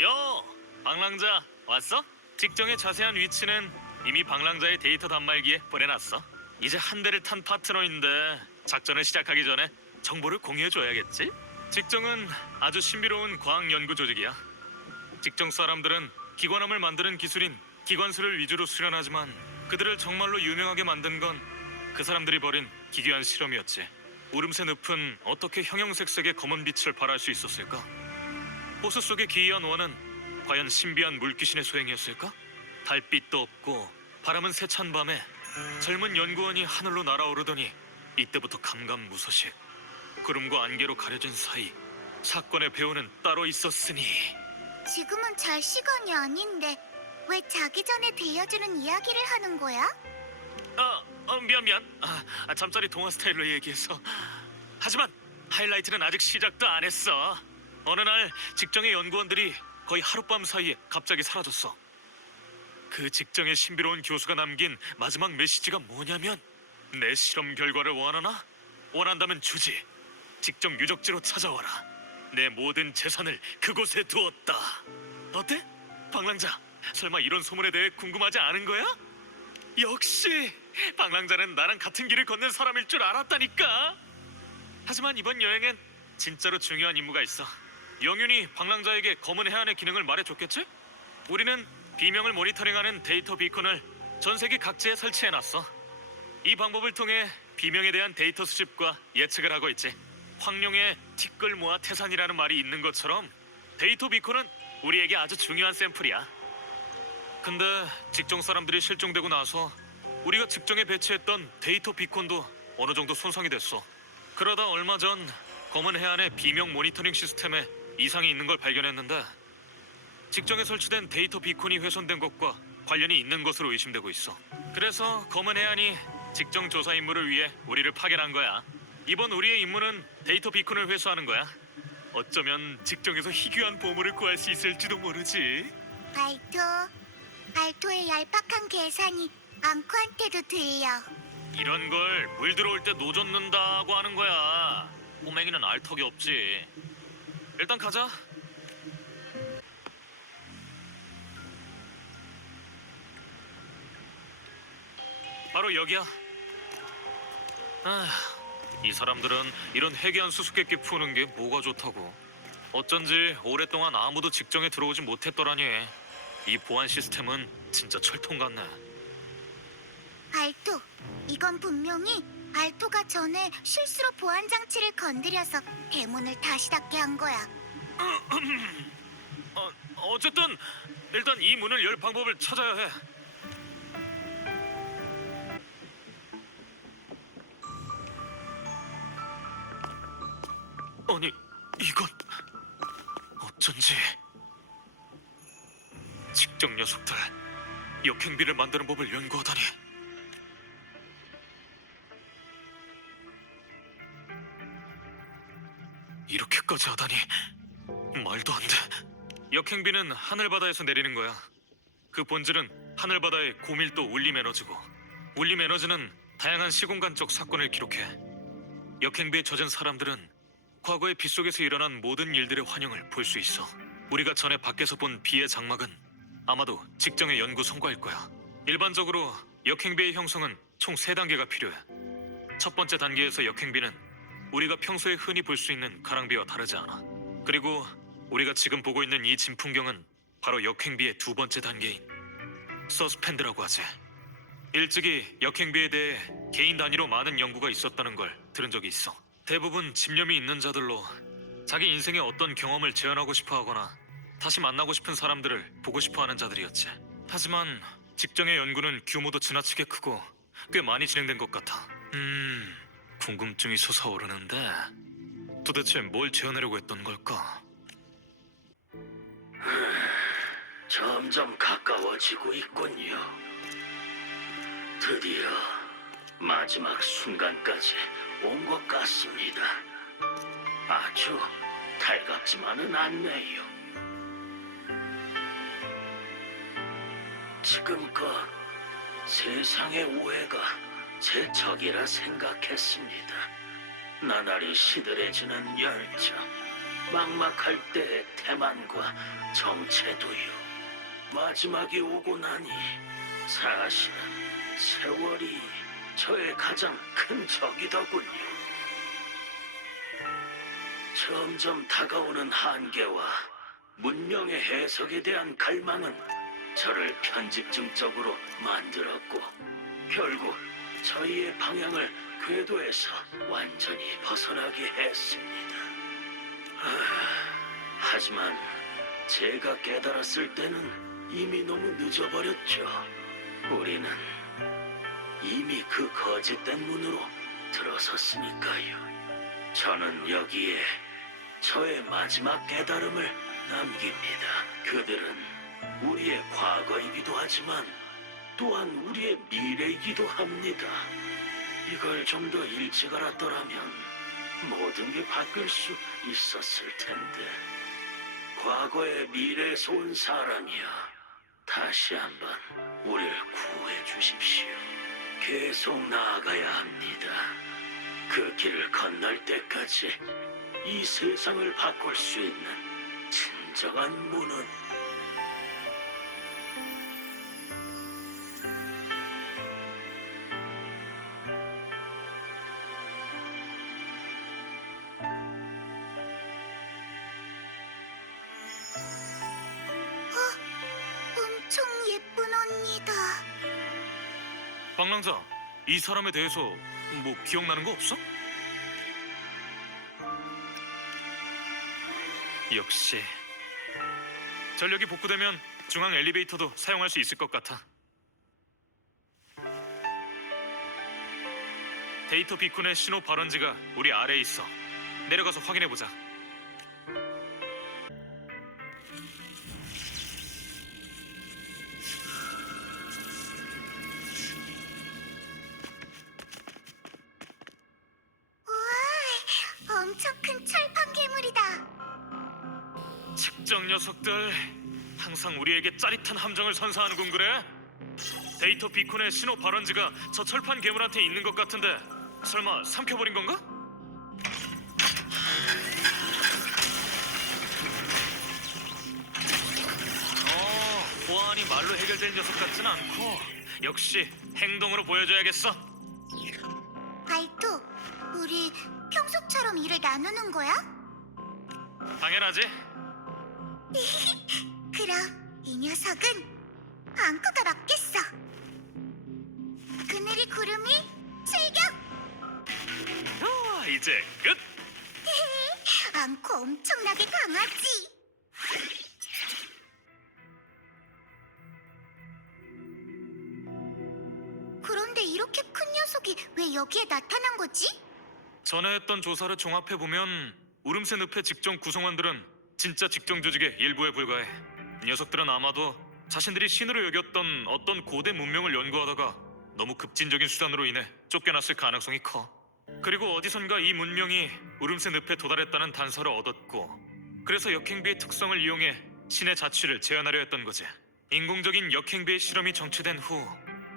요, 방랑자 왔어? 직정의 자세한 위치는 이미 방랑자의 데이터 단말기에 보내놨어. 이제 한 대를 탄 파트너인데 작전을 시작하기 전에 정보를 공유해줘야겠지? 직정은 아주 신비로운 과학 연구 조직이야. 직정 사람들은 기관함을 만드는 기술인 기관수를 위주로 수련하지만 그들을 정말로 유명하게 만든 건 그 사람들이 벌인 기괴한 실험이었지. 우름새 늪은 어떻게 형형색색의 검은 빛을 발할 수 있었을까? 호수 속의 기이한 원은 과연 신비한 물귀신의 소행이었을까? 달빛도 없고 바람은 세찬 밤에 젊은 연구원이 하늘로 날아오르더니 이때부터 감감무소식. 구름과 안개로 가려진 사이 사건의 배후는 따로 있었으니. 지금은 잘 시간이 아닌데 왜 자기 전에 들려주는 이야기를 하는 거야? 미안. 잠자리 동화 스타일로 얘기해서. 하지만 하이라이트는 아직 시작도 안 했어. 어느 날 직정의 연구원들이 거의 하룻밤 사이에 갑자기 사라졌어. 그 직정의 신비로운 교수가 남긴 마지막 메시지가 뭐냐면, 내 실험 결과를 원하나? 원한다면 주지. 직정 유적지로 찾아와라. 내 모든 재산을 그곳에 두었다. 어때? 방랑자, 설마 이런 소문에 대해 궁금하지 않은 거야? 역시 방랑자는 나랑 같은 길을 걷는 사람일 줄 알았다니까. 하지만 이번 여행엔 진짜로 중요한 임무가 있어. 영윤이 방랑자에게 검은 해안의 기능을 말해줬겠지? 우리는 비명을 모니터링하는 데이터 비콘을 전 세계 각지에 설치해놨어. 이 방법을 통해 비명에 대한 데이터 수집과 예측을 하고 있지. 황룡의 티끌모아 태산이라는 말이 있는 것처럼 데이터 비콘은 우리에게 아주 중요한 샘플이야. 근데 직정 사람들이 실종되고 나서 우리가 직정에 배치했던 데이터 비콘도 어느 정도 손상이 됐어. 그러다 얼마 전 검은 해안의 비명 모니터링 시스템에 이상이 있는 걸 발견했는데, 직정에 설치된 데이터 비콘이 훼손된 것과 관련이 있는 것으로 의심되고 있어. 그래서 검은 해안이 직정 조사 임무를 위해 우리를 파견한 거야. 이번 우리의 임무는 데이터 비콘을 회수하는 거야. 어쩌면 직정에서 희귀한 보물을 구할 수 있을지도 모르지. 알토의 얄팍한 계산이 앙코한테도 들려. 이런 걸 물 들어올 때 노젓는다고 하는 거야. 꼬맹이는 알 턱이 없지. 일단 가자. 바로 여기야. 이 사람들은 이런 해괴한 수수께끼 푸는 게 뭐가 좋다고. 어쩐지 오랫동안 아무도 직정에 들어오지 못했더라니. 이 보안 시스템은 진짜 철통 같네. 알토, 이건 분명히 알토가 전에 실수로 보안 장치를 건드려서 대문을 다시 닫게 한 거야. 어쨌든 일단 이 문을 열 방법을 찾아야 해. 아니, 이건 어쩐지 직정 녀석들 역행비를 만드는 법을 연구하다니. 이렇게까지 하다니 말도 안 돼. 역행비는 하늘바다에서 내리는 거야. 그 본질은 하늘바다의 고밀도 울림 에너지고, 울림 에너지는 다양한 시공간적 사건을 기록해. 역행비에 젖은 사람들은 과거의 빗속에서 일어난 모든 일들의 환영을 볼 수 있어. 우리가 전에 밖에서 본 비의 장막은 아마도 직정의 연구 성과일 거야. 일반적으로 역행비의 형성은 총 3단계가 필요해. 첫 번째 단계에서 역행비는 우리가 평소에 흔히 볼 수 있는 가랑비와 다르지 않아. 그리고 우리가 지금 보고 있는 이 진풍경은 바로 역행비의 두 번째 단계인 서스펜드라고 하지. 일찍이 역행비에 대해 개인 단위로 많은 연구가 있었다는 걸 들은 적이 있어. 대부분 집념이 있는 자들로 자기 인생의 어떤 경험을 재현하고 싶어 하거나 다시 만나고 싶은 사람들을 보고 싶어 하는 자들이었지. 하지만 직정의 연구는 규모도 지나치게 크고 꽤 많이 진행된 것 같아. 궁금증이 솟아오르는데 도대체 뭘 재현하려고 했던 걸까? 점점 가까워지고 있군요. 드디어 마지막 순간까지 온 것 같습니다. 아주 달갑지만은 않네요. 지금껏 세상의 오해가 제 적이라 생각했습니다. 나날이 시들해지는 열정, 막막할 때 태만과 정체도요. 마지막이 오고 나니 사실은 세월이 저의 가장 큰 적이더군요. 점점 다가오는 한계와 문명의 해석에 대한 갈망은 저를 편집증적으로 만들었고 결국 저희의 방향을 궤도에서 완전히 벗어나게 했습니다. 하지만 제가 깨달았을 때는 이미 너무 늦어버렸죠. 우리는 이미 그 거짓된 문으로 들어섰으니까요. 저는 여기에 저의 마지막 깨달음을 남깁니다. 그들은 우리의 과거이기도 하지만 또한 우리의 미래이기도 합니다. 이걸 좀 더 일찍 알았더라면 모든 게 바뀔 수 있었을 텐데. 과거의 미래에서 온 사람이여, 다시 한번 우리를 구해 주십시오. 계속 나아가야 합니다. 그 길을 건널 때까지 이 세상을 바꿀 수 있는 진정한 문은 엄청 예쁜 언니다. 방랑자, 이 사람에 대해서 뭐 기억나는 거 없어? 역시 전력이 복구되면 중앙 엘리베이터도 사용할 수 있을 것 같아. 데이터 비콘의 신호 발원지가 우리 아래에 있어. 내려가서 확인해 보자. 우와, 엄청 큰 철판 괴물이다. 측정 녀석들 항상 우리에게 짜릿한 함정을 선사하는군. 그래? 데이터 비콘의 신호 발원지가 저 철판 괴물한테 있는 것 같은데 설마 삼켜버린 건가? 보안이 말로 해결된 녀석 같진 않고 역시 행동으로 보여줘야겠어. 알토, 우리 평소처럼 일을 나누는 거야? 당연하지. 그럼 이 녀석은 앙코가 맡겠어. 그늘이 구름이 출격! 이제 끝. 앙코 엄청나게 강하지. 그런데 이렇게 큰 녀석이 왜 여기에 나타난 거지? 전에 했던 조사를 종합해보면 울음새 늪의 직정 구성원들은 진짜 직정 조직의 일부에 불과해. 녀석들은 아마도 자신들이 신으로 여겼던 어떤 고대 문명을 연구하다가 너무 급진적인 수단으로 인해 쫓겨났을 가능성이 커. 그리고 어디선가 이 문명이 울음새 늪에 도달했다는 단서를 얻었고, 그래서 역행비의 특성을 이용해 신의 자취를 제한하려 했던 거지. 인공적인 역행비의 실험이 정체된 후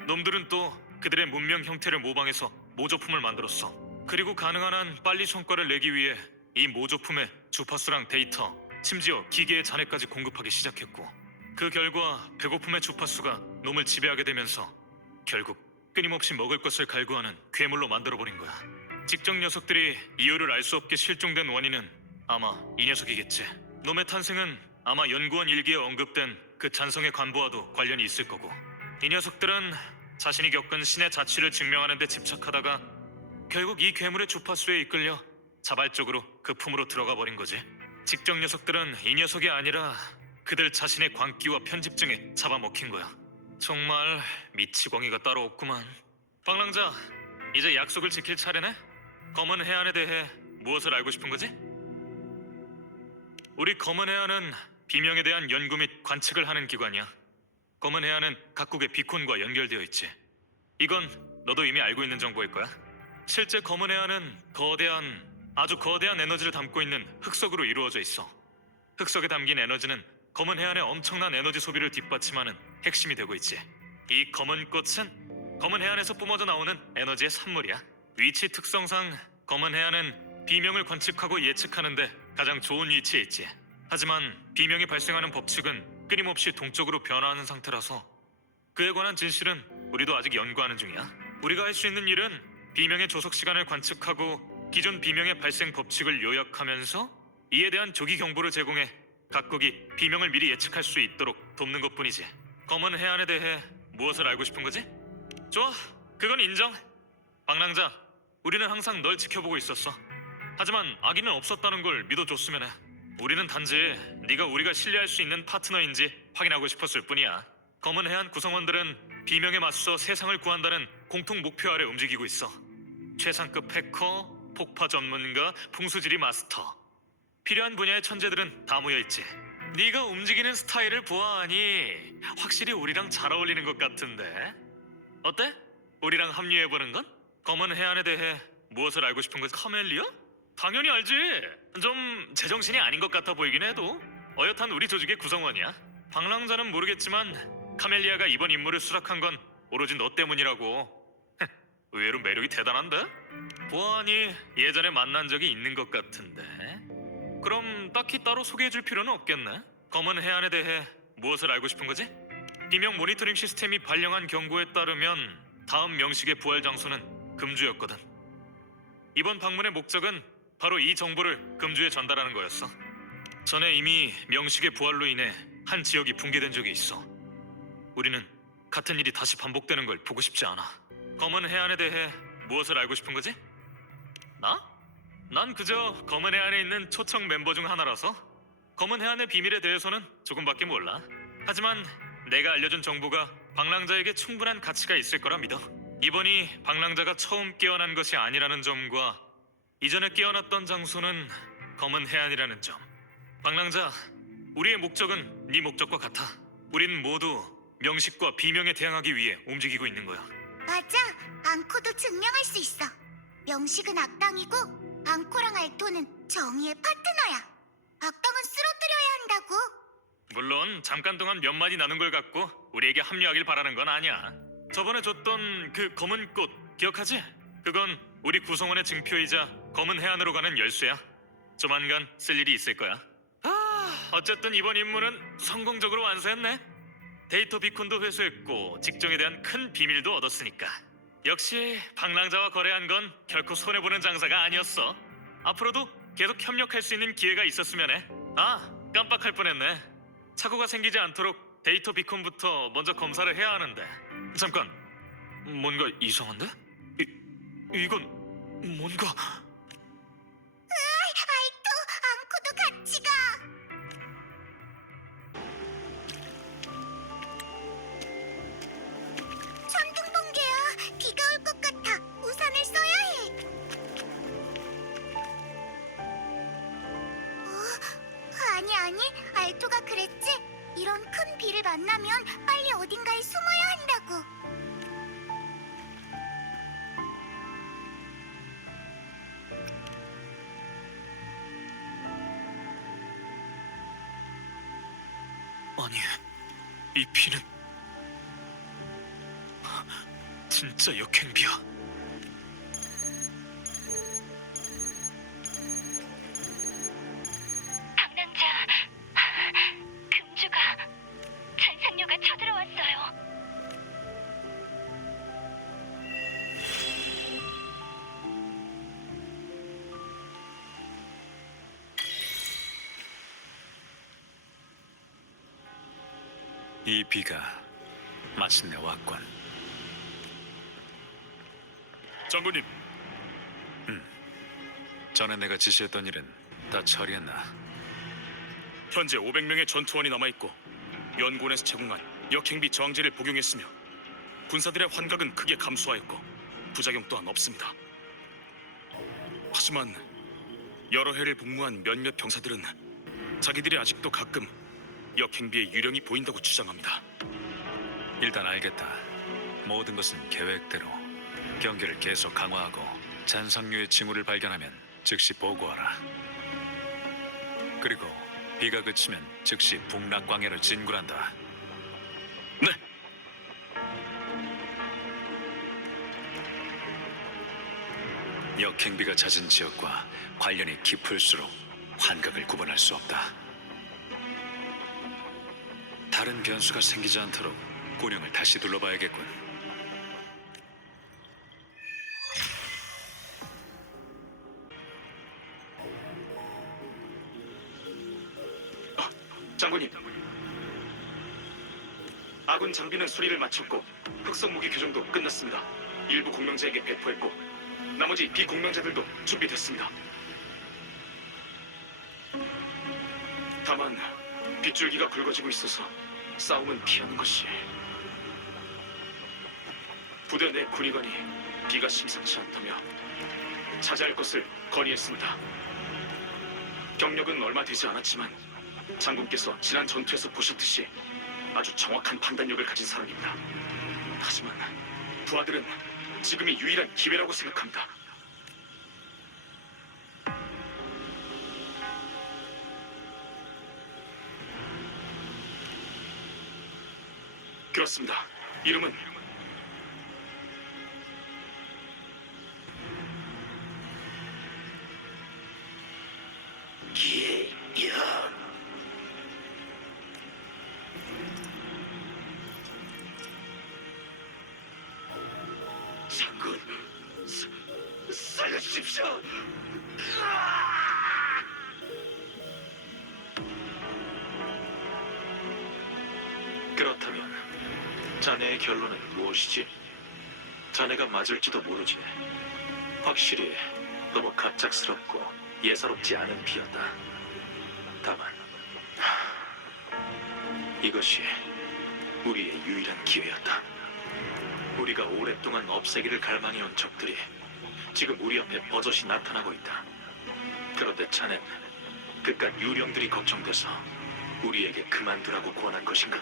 놈들은 또 그들의 문명 형태를 모방해서 모조품을 만들었어. 그리고 가능한 한 빨리 성과를 내기 위해 이 모조품에 주파수랑 데이터, 심지어 기계의 잔해까지 공급하기 시작했고, 그 결과 배고픔의 주파수가 놈을 지배하게 되면서 결국 끊임없이 먹을 것을 갈구하는 괴물로 만들어버린 거야. 직접 녀석들이 이유를 알 수 없게 실종된 원인은 아마 이 녀석이겠지. 놈의 탄생은 아마 연구원 일기에 언급된 그 잔성의 관부와도 관련이 있을 거고, 이 녀석들은 자신이 겪은 신의 자취를 증명하는 데 집착하다가 결국 이 괴물의 주파수에 이끌려 자발적으로 그 품으로 들어가 버린 거지. 직접 녀석들은 이 녀석이 아니라 그들 자신의 광기와 편집증에 잡아먹힌 거야. 정말 미치광이가 따로 없구만. 방랑자, 이제 약속을 지킬 차례네? 검은 해안에 대해 무엇을 알고 싶은 거지? 우리 검은 해안은 비명에 대한 연구 및 관측을 하는 기관이야. 검은 해안은 각국의 비콘과 연결되어 있지. 이건 너도 이미 알고 있는 정보일 거야. 실제 검은 해안은 아주 거대한 에너지를 담고 있는 흑석으로 이루어져 있어. 흑석에 담긴 에너지는 검은 해안의 엄청난 에너지 소비를 뒷받침하는 핵심이 되고 있지. 이 검은 꽃은 검은 해안에서 뿜어져 나오는 에너지의 산물이야. 위치 특성상 검은 해안은 비명을 관측하고 예측하는데 가장 좋은 위치에 있지. 하지만 비명이 발생하는 법칙은 끊임없이 동쪽으로 변화하는 상태라서 그에 관한 진실은 우리도 아직 연구하는 중이야. 우리가 할 수 있는 일은 비명의 조속 시간을 관측하고 기존 비명의 발생 법칙을 요약하면서 이에 대한 조기 경보를 제공해 각국이 비명을 미리 예측할 수 있도록 돕는 것뿐이지. 검은 해안에 대해 무엇을 알고 싶은 거지? 좋아, 그건 인정. 방랑자, 우리는 항상 널 지켜보고 있었어. 하지만 악의는 없었다는 걸 믿어줬으면 해. 우리는 단지 네가 우리가 신뢰할 수 있는 파트너인지 확인하고 싶었을 뿐이야. 검은 해안 구성원들은 비명에 맞서 세상을 구한다는 공통 목표 아래 움직이고 있어. 최상급 해커, 폭파 전문가, 풍수지리 마스터. 필요한 분야의 천재들은 다 모여있지. 네가 움직이는 스타일을 보아하니 확실히 우리랑 잘 어울리는 것 같은데. 어때? 우리랑 합류해보는 건? 검은 해안에 대해 무엇을 알고 싶은 거지? 카멜리아? 당연히 알지. 좀 제정신이 아닌 것 같아 보이긴 해도 어엿한 우리 조직의 구성원이야. 방랑자는 모르겠지만 카멜리아가 이번 임무를 수락한 건 오로지 너 때문이라고. 의외로 매력이 대단한데? 보아하니 예전에 만난 적이 있는 것 같은데. 그럼 딱히 따로 소개해줄 필요는 없겠네. 검은 해안에 대해 무엇을 알고 싶은 거지? 비명 모니터링 시스템이 발령한 경고에 따르면 다음 명식의 부활 장소는 금주였거든. 이번 방문의 목적은 바로 이 정보를 금주에 전달하는 거였어. 전에 이미 명식의 부활로 인해 한 지역이 붕괴된 적이 있어. 우리는 같은 일이 다시 반복되는 걸 보고 싶지 않아. 검은 해안에 대해 무엇을 알고 싶은 거지? 나? 난 그저 검은 해안에 있는 초청 멤버 중 하나라서 검은 해안의 비밀에 대해서는 조금밖에 몰라. 하지만 내가 알려준 정보가 방랑자에게 충분한 가치가 있을 거라 믿어. 이번이 방랑자가 처음 깨어난 것이 아니라는 점과 이전에 깨어났던 장소는 검은 해안이라는 점. 방랑자, 우리의 목적은 네 목적과 같아. 우린 모두 명식과 비명에 대항하기 위해 움직이고 있는 거야. 맞아. 앙코도 증명할 수 있어. 명식은 악당이고 앙코랑 알토는 정의의 파트너야. 악당은 쓰러뜨려야 한다고. 물론 잠깐 동안 몇 마디 나눈 걸 갖고 우리에게 합류하길 바라는 건 아니야. 저번에 줬던 그 검은 꽃 기억하지? 그건 우리 구성원의 증표이자 검은 해안으로 가는 열쇠야. 조만간 쓸 일이 있을 거야. 어쨌든 이번 임무는 성공적으로 완수했네. 데이터 비콘도 회수했고 직종에 대한 큰 비밀도 얻었으니까. 역시 방랑자와 거래한 건 결코 손해보는 장사가 아니었어. 앞으로도 계속 협력할 수 있는 기회가 있었으면 해. 깜빡할 뻔했네. 착오가 생기지 않도록 데이터 비콘부터 먼저 검사를 해야 하는데. 잠깐, 뭔가 이상한데? 이건 뭔가... 알토, 앙코도 같이 가. 천둥 번개야. 비가 올 것 같아. 우산을 써야 해. 아니, 알토가 그랬지? 이런 큰 비를 만나면 빨리 어딘가에 숨어야 한다고. 아니, 이 비는 진짜 역행비야. 방랑자, 금주가 잔상류가 쳐들어왔어요. 이 비가 마침내 왔군. 장군님, 전에 내가 지시했던 일은 다 처리했나? 현재 500명의 전투원이 남아있고 연구원에서 제공한 역행비 저항제를 복용했으며 군사들의 환각은 크게 감소하였고 부작용 또한 없습니다. 하지만 여러 해를 복무한 몇몇 병사들은 자기들이 아직도 가끔 역행비의 유령이 보인다고 주장합니다. 일단 알겠다. 모든 것은 계획대로. 경계를 계속 강화하고 잔상류의 징후를 발견하면 즉시 보고하라. 그리고 비가 그치면 즉시 북락광해를 진군한다. 네, 역행비가 잦은 지역과 관련이 깊을수록 환각을 구분할 수 없다. 다른 변수가 생기지 않도록 곤형을 다시 둘러봐야겠군. 장군님, 아군 장비는 수리를 마쳤고 흑성 무기 교정도 끝났습니다. 일부 공명자에게 배포했고 나머지 비공명자들도 준비됐습니다. 다만 빗줄기가 굵어지고 있어서 싸움은 피하는 것이. 부대 내 군의관이 비가 심상치 않다며 차지할 것을 건의했습니다. 경력은 얼마 되지 않았지만 장군께서 지난 전투에서 보셨듯이 아주 정확한 판단력을 가진 사람입니다. 하지만 부하들은 지금이 유일한 기회라고 생각합니다. 그렇습니다. 이름은 기야. 장군, 살려주십시오. 그렇다면 자네의 결론은 무엇이지? 자네가 맞을지도 모르지. 확실히 너무 갑작스럽고 예사롭지 않은 비였다. 다만 이것이 우리의 유일한 기회였다. 우리가 오랫동안 없애기를 갈망해온 적들이 지금 우리 앞에 버젓이 나타나고 있다. 그런데 자넨 그깟 유령들이 걱정돼서 우리에게 그만두라고 권한 것인가?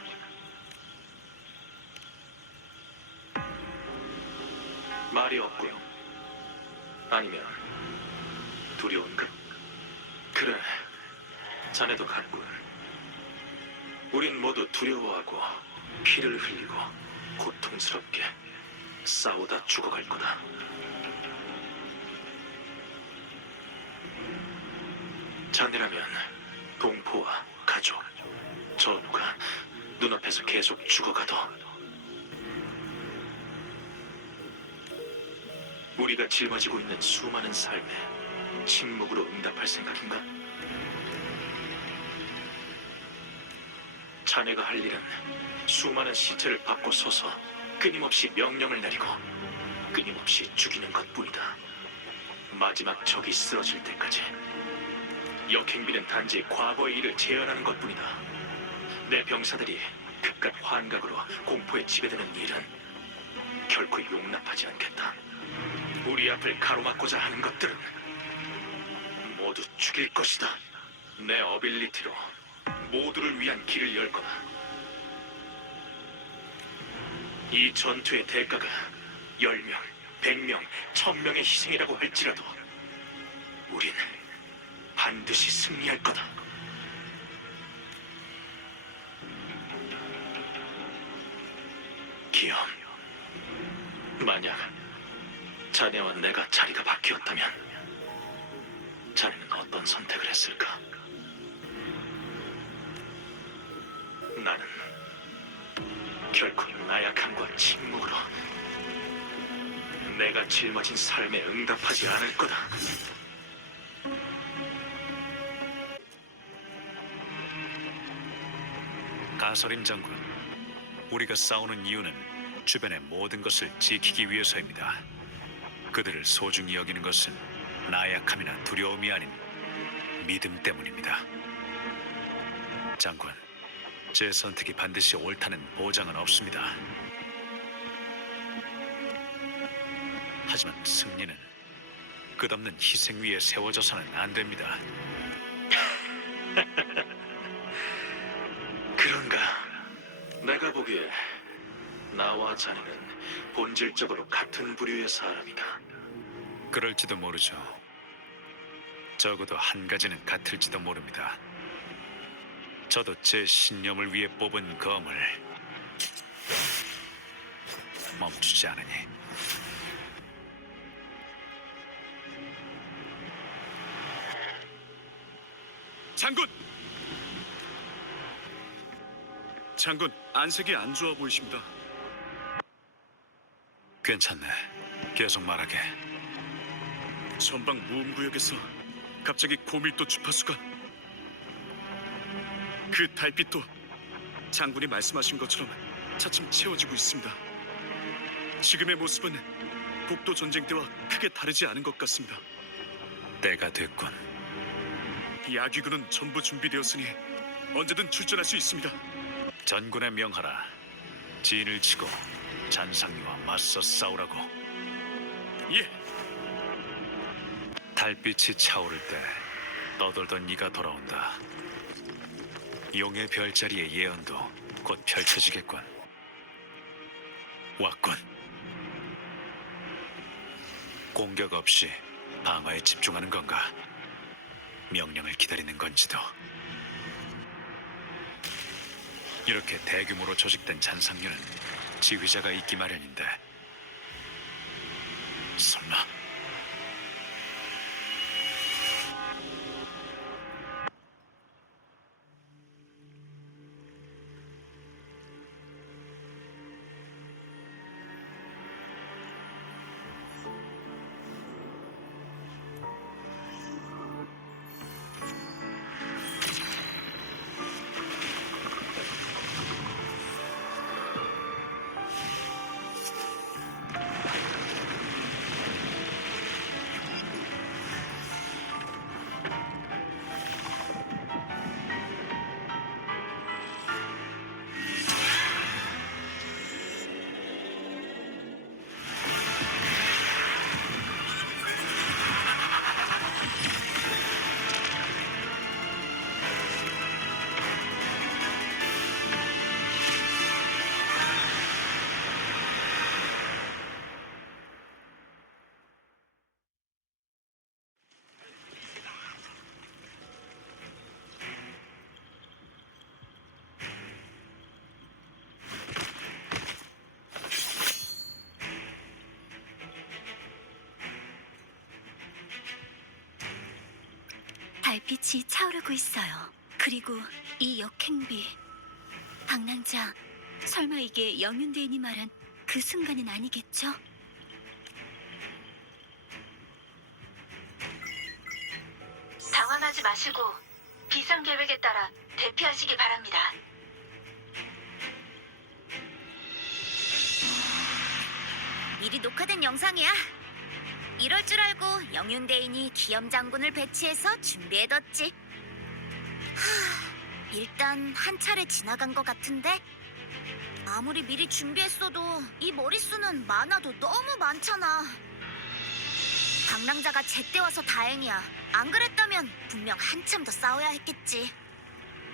말이 없군. 아니면 두려운가? 그래, 자네도 같군. 우린 모두 두려워하고 피를 흘리고 고통스럽게 싸우다 죽어갈 거다. 자네라면 동포와 가족, 전우가 눈앞에서 계속 죽어가도 우리가 짊어지고 있는 수많은 삶에 침묵으로 응답할 생각인가? 자네가 할 일은 수많은 시체를 받고 서서 끊임없이 명령을 내리고 끊임없이 죽이는 것뿐이다. 마지막 적이 쓰러질 때까지. 역행비는 단지 과거의 일을 재현하는 것뿐이다. 내 병사들이 그깟 환각으로 공포에 지배되는 일은 결코 용납하지 않겠다. 우리 앞을 가로막고자 하는 것들은 모두 죽일 것이다. 내 어빌리티로 모두를 위한 길을 열 거다. 이 전투의 대가가 10명, 100명, 1000명의 희생이라고 할지라도 우린 반드시 승리할 거다. 기염, 만약 자네와 내가 자리가 바뀌었다면 자네는 어떤 선택을 했을까? 나는 결코 나약함과 침묵으로 내가 짊어진 삶에 응답하지 않을 거다. 가서린 장군, 우리가 싸우는 이유는 주변의 모든 것을 지키기 위해서입니다. 그들을 소중히 여기는 것은 나약함이나 두려움이 아닌 믿음 때문입니다. 장군, 제 선택이 반드시 옳다는 보장은 없습니다. 하지만 승리는 끝없는 희생 위에 세워져서는 안 됩니다. 그런가? 내가 보기에 나와 자네는 본질적으로 같은 부류의 사람이다. 그럴지도 모르죠. 적어도 한 가지는 같을지도 모릅니다. 저도 제 신념을 위해 뽑은 검을 멈추지 않으니. 장군! 장군, 안색이 안 좋아 보이십니다. 괜찮네. 계속 말하게. 전방 무음구역에서 갑자기 고밀도 주파수가 그 달빛도 장군이 말씀하신 것처럼 차츰 채워지고 있습니다. 지금의 모습은 북도 전쟁 때와 크게 다르지 않은 것 같습니다. 때가 됐군. 야귀군은 전부 준비되었으니 언제든 출전할 수 있습니다. 전군에 명하라. 진을 치고 잔상류와 맞서 싸우라고. 예, 달빛이 차오를 때 떠돌던 네가 돌아온다. 용의 별자리의 예언도 곧 펼쳐지겠군. 왔군. 공격 없이 방어에 집중하는 건가? 명령을 기다리는 건지도. 이렇게 대규모로 조직된 잔상류는 지휘자가 있기 마련인데 설마 달빛이 차오르고 있어요. 그리고 이 역행비. 방랑자, 설마 이게 영윤대인이 말한 그 순간은 아니겠죠? 당황하지 마시고 비상계획에 따라 대피하시기 바랍니다. 미리 녹화된 영상이야. 이럴 줄 알고 영윤대인이 기염 장군을 배치해서 준비해뒀지. 일단 한 차례 지나간 것 같은데 아무리 미리 준비했어도 이 머릿수는 많아도 너무 많잖아. 방랑자가 제때 와서 다행이야. 안 그랬다면 분명 한참 더 싸워야 했겠지.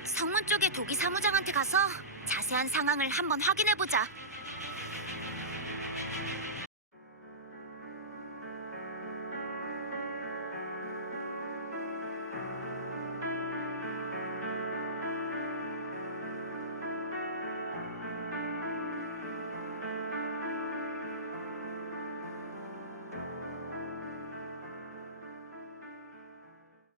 성문 쪽의 도기 사무장한테 가서 자세한 상황을 한번 확인해보자.